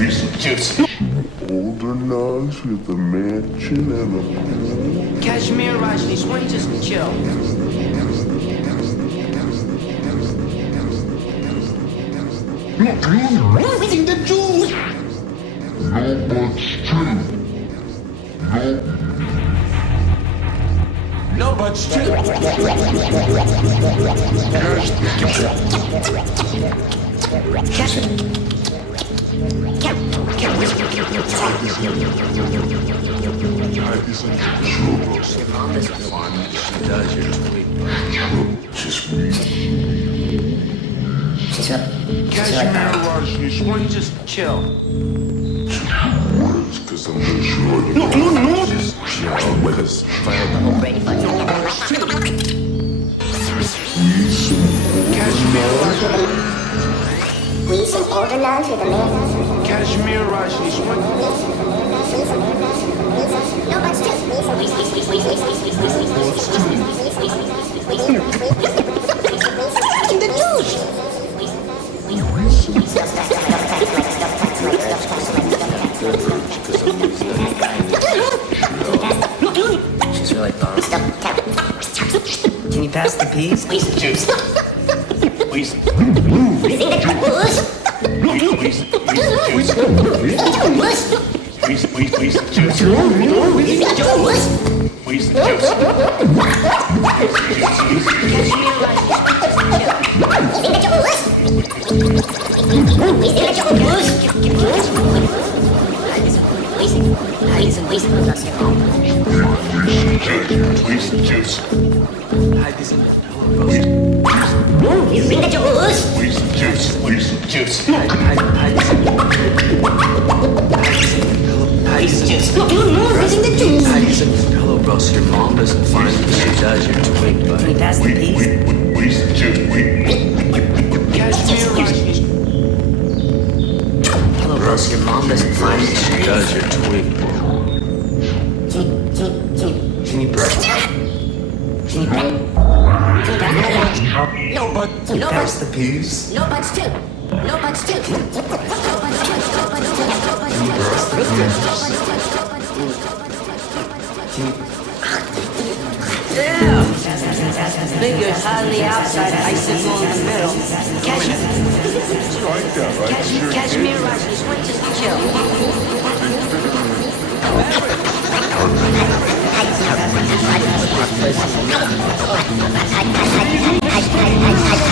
juice. Older nuns with a mansion and a pool. Kashmir Rajneesh, why don't you just chill? Wheezing the juice. Not much too. No much too. Your mom doesn't farm it. She does. You're tweet. Just me. She's real. Kashmir Rajneesh, why don't you just chill? Cause I'm not sure. No. Just chill with us. The whole Brady Bunch. Kashmir Rajneesh, Wheezing older nuns with a man. Kashmir Rajneesh, why don't you... No much too. The juice. She's really dumb. Can you pass the peas? Wheezing juice. Wheezing. Wheezing the juice. Wheezing juice. Wheezing the juice. Wheezing juice. Wheezing juice. Hide these in your pillow, bro. Wheezing the juice. Wheezing juice. Wheezing juice. Hide these in your Wheezing the juice. Hide these in your pillow, bro, so your mom doesn't find it. She does. You're tweet, Can you bud. pass the peas? Wheezing juice. Kashmir Rajneesh, Pillow, bro, so your mom doesn't find it. She does. You're tweet. Can you brush? No Pass the peas? No buts too. No buts too. fingers on the outside, icicle in the middle. Kashmir Rajneesh, why don't you just chill? I